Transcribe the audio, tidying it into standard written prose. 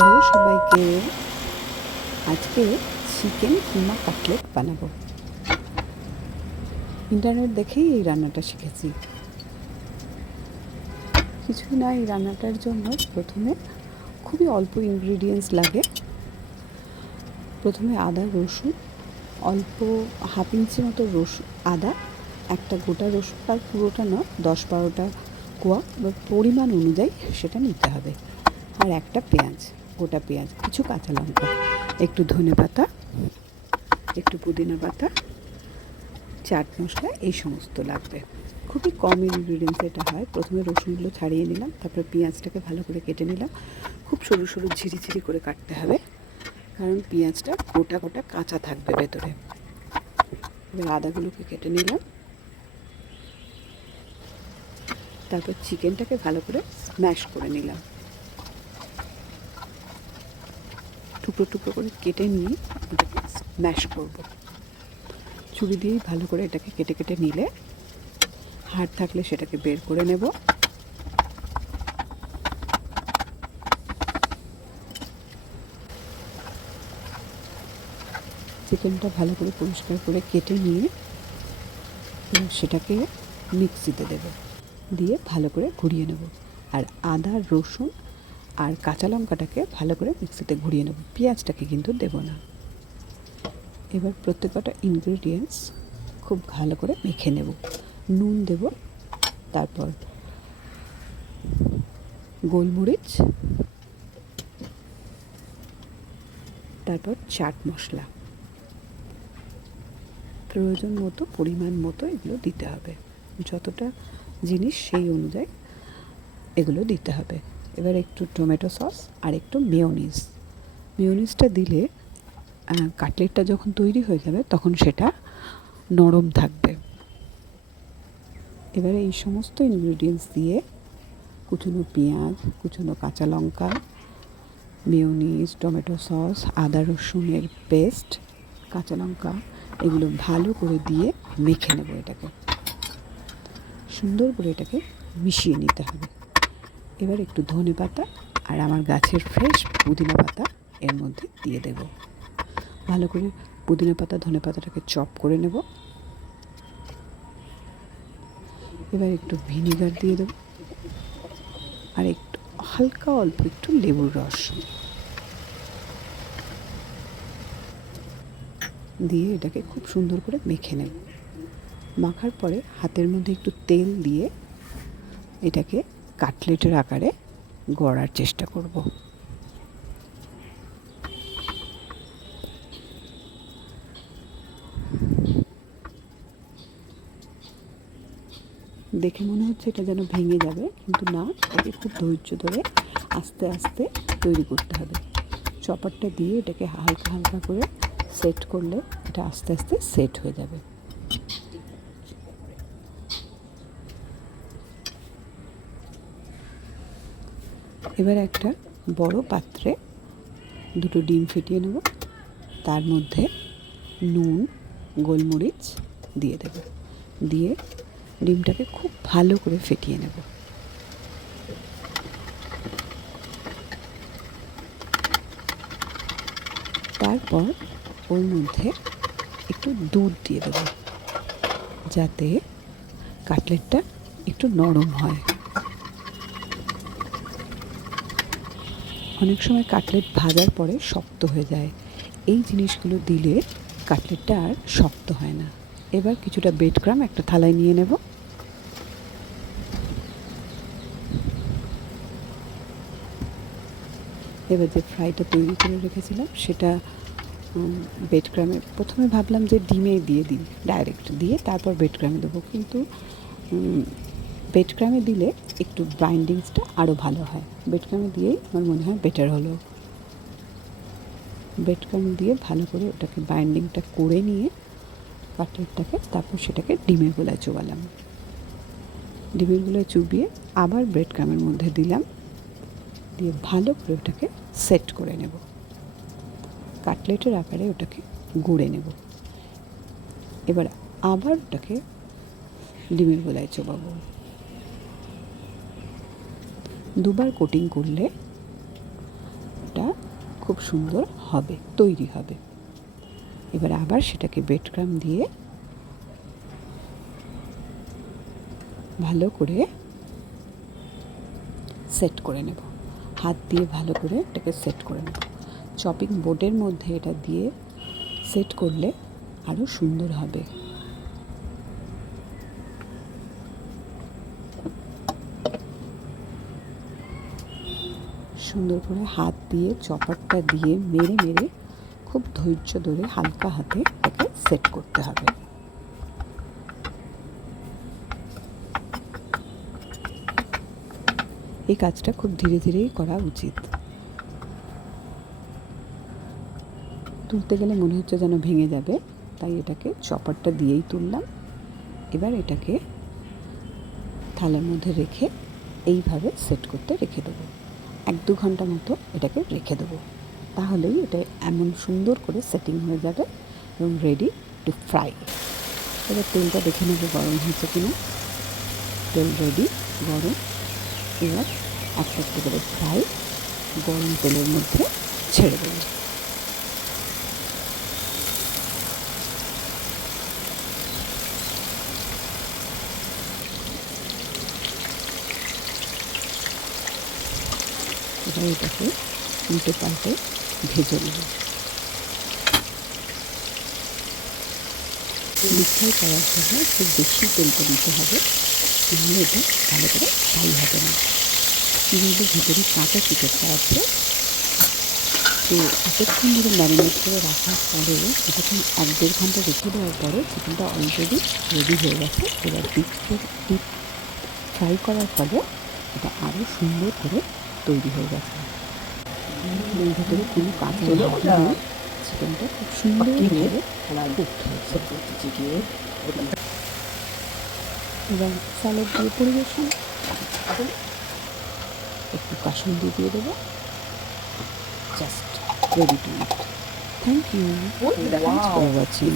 Hello সবাইকে। আজকে chicken কিমা cutlet বানাবো। ইন্টারনেট দেখেই এই রান্নাটা শিখেছি। কিছুই না, এই রান্নাটার জন্য প্রথমে খুবই অল্প ইনগ্রিডিয়েন্টস লাগে। প্রথমে আদা রসুন, অল্প হাফ ইঞ্চি মতো রসুন আদা, একটা গোটা রসুন, আর পুরোটা না 10-12টা কোয়া বা পরিমাণ অনুযায়ী সেটা নিতে হবে। আর একটা পেঁয়াজ, গোটা পেঁয়াজ, কিছু কাঁচা লঙ্কা, একটু ধনেপাতা, একটু পুদিনা পাতা, চাট মশলা, এই সমস্ত লাগবে। খুবই কম ইনগ্রিডিয়েন্টস এটা হয়। প্রথমে রসুনগুলো ছাড়িয়ে নিলাম, তারপরে পেঁয়াজটাকে ভালো করে কেটে নিলাম। খুব সরু সরু ঝিরিঝিরি করে কাটতে হবে, কারণ পেঁয়াজটা গোটা গোটা কাঁচা থাকবে ভেতরে। এবার আদাগুলোকে কেটে নিলাম, তারপর চিকেনটাকে ভালো করে স্ম্যাশ করে নিলাম। টুকরো টুকরো করে কেটে নিয়ে এটাকে স্ম্যাশ করব। ছুরি দিয়েই ভালো করে এটাকে কেটে কেটে নিলে, হাড় থাকলে সেটাকে বের করে নেব। চিকেনটা ভালো করে পরিষ্কার করে কেটে নিয়ে সেটাকে মিক্সিতে দেব, দিয়ে ভালো করে ঘুরিয়ে নেব। আর আদা রসুন আর কাঁচা লঙ্কাটাকে ভালো করে মিক্সিতে ঘুরিয়ে নেব, পেঁয়াজটাকে কিন্তু দেব না। এবার প্রত্যেকটা ইনগ্রিডিয়েন্টস খুব ভালো করে মেখে নেব। নুন দেব, তারপর গোলমরিচ, তারপর চাট মশলা, প্রয়োজন মতো পরিমাণ মতো এগুলো দিতে হবে। যতটা জিনিস সেই অনুযায়ী এগুলো দিতে হবে। এবার একটু টমেটো সস আর একটু মেয়োনিজটা দিলে কাটলেটটা যখন তৈরি হয়ে যাবে তখন সেটা নরম থাকবে। এবারে এই সমস্ত ইনগ্রিডিয়েন্টস দিয়ে কুচনো পেঁয়াজ, কুচনো কাঁচা লঙ্কা, মেয়োনিজ, টমেটো সস, আদা রসুনের পেস্ট, কাঁচা লঙ্কা, এগুলো ভালো করে দিয়ে মেখে নেব। এটাকে সুন্দর করে এটাকে মিশিয়ে নিতে হবে। এবার একটু ধনেপাতা আর আমার গাছের ফ্রেশ পুদিনা পাতা এর মধ্যে দিয়ে দেব। ভালো করে পুদিনা পাতা ধনেপাতাটাকে চপ করে নেব। এবার একটু ভিনিগার দিয়ে দেব, আর একটু হালকা অল্প একটু লেবুর রস দিয়ে এটাকে খুব সুন্দর করে মেখে নেব। মাখার পরে হাতের মধ্যে একটু তেল দিয়ে এটাকে কাটলেটের আকারে গড়ার চেষ্টা করব। দেখে মনে হচ্ছে এটা যেন ভেঙে যাবে, কিন্তু না, এটাকে খুব ধৈর্য ধরে আস্তে আস্তে তৈরি করতে হবে। চপারটা দিয়ে এটাকে হালকা হালকা করে সেট করলে এটা আস্তে আস্তে সেট হয়ে যাবে। এবার একটা বড় পাত্রে দুটো ডিম ফেটিয়ে নেব, তার মধ্যে নুন, গোলমরিচ দিয়ে দেব, দিয়ে ডিমটাকে খুব ভালো করে ফেটিয়ে নেব। তারপর ওর মধ্যে একটু দুধ দিয়ে দেব, যাতে কাটলেটটা একটু নরম হয়। অনেক সময় কাটলেট ভাজার পরে শক্ত হয়ে যায়, এই জিনিসগুলো দিলে কাটলেটটা আর শক্ত হয় না। এবার কিছুটা ব্রেড ক্রাম্ব একটা থালায় নিয়ে নেব। এবার যে ফ্রাইটা তৈরি করে রেখেছিলাম সেটা ব্রেড ক্রাম্বে প্রথমে ভাবলাম যে ডিমে দিয়ে দিই, ডাইরেক্ট দিয়ে তারপর ব্রেড ক্রাম্বে দেবো, কিন্তু ব্রেড ক্রাম্বে দিলে একটু বাইন্ডিংসটা আরও ভালো হয়। ব্রেড ক্রাম্বে দিয়েই আমার মনে হয় বেটার হলো। ব্রেড ক্রাম্ব দিয়ে ভালো করে ওটাকে বাইন্ডিংটা করে নিয়ে কাটলেটটাকে, তারপর সেটাকে ডিমের গোলায় চোবালাম। ডিমের গোলায় চুবিয়ে আবার ব্রেড ক্রাম্বের মধ্যে দিলাম, দিয়ে ভালো করে ওটাকে সেট করে নেব। কাটলেটের আকারে ওটাকে গুঁড়ে নেব। এবার আবার ওটাকে ডিমের গোলায় চোবাবো। দুবার কোটিং করলে ওটা সুন্দর হবে, তৈরি হবে। এবার আবার সেটাকে ব্রেড ক্রাম্ব দিয়ে ভালো করে সেট করে নেব, হাত দিয়ে ভালো করে এটাকে সেট করে নেব। চপিং বোর্ডের মধ্যে এটা দিয়ে সেট করলে আরও সুন্দর হবে। সুন্দর করে হাত দিয়ে চপারটা দিয়ে মেরে মেরে খুব ধৈর্য ধরে হালকা হাতে এটাকে সেট করতে হবে। এই কাজটা খুব ধীরে ধীরেই করা উচিত। তুলতে গেলে মনে হচ্ছে যেন ভেঙে যাবে, তাই এটাকে চপারটা দিয়েই তুললাম। এবার এটাকে থালার মধ্যে রেখে এইভাবে সেট করতে রেখে দেবো। 1-2 ঘন্টা মতো এটাকে রেখে দেবো, তাহলেই এটা এমন সুন্দর করে সেটিং হয়ে যাবে এবং রেডি টু ফ্রাই। এবার তেলটা দেখে নেবে গরম হয়েছে কিনা। তেল রেডি, গরম। এবার একটা একটা করে ফ্রাই গরম তেলের মধ্যে ছেড়ে দেবো। এবার এটাকে উল্টে পাল্টে ভেজে নেব। ডিপ ফ্রাই করার জন্য একটু বেশি তেলটা দিতে হবে, নাহলে এটা ভালো করে ফ্রাই হবে না। যেহেতু ভেতরে কাঁচা চিকেনটা আছে, তো এতক্ষণ ধরে ম্যারিনেট করে রাখার পরে এটাকে 1-1.5 ঘন্টা রেখে দেওয়ার পরে চিকেনটা অলরেডি রেডি হয়ে গেছে। এবার ডিপ ফ্রাই করার ফলে এটা আরও সুন্দর করে তৈরি হয়ে গেছে। এর ভেতরে কোনো কাঁচা ভাব নেই, চিকেনটা খুব সুন্দরভাবে কুকড হয়েছে। এবার স্যালাড দিয়ে পরিবেশন, একটু কাসুন্দি দিয়ে দেবো, just ready to eat. Thank you, thanks for watching.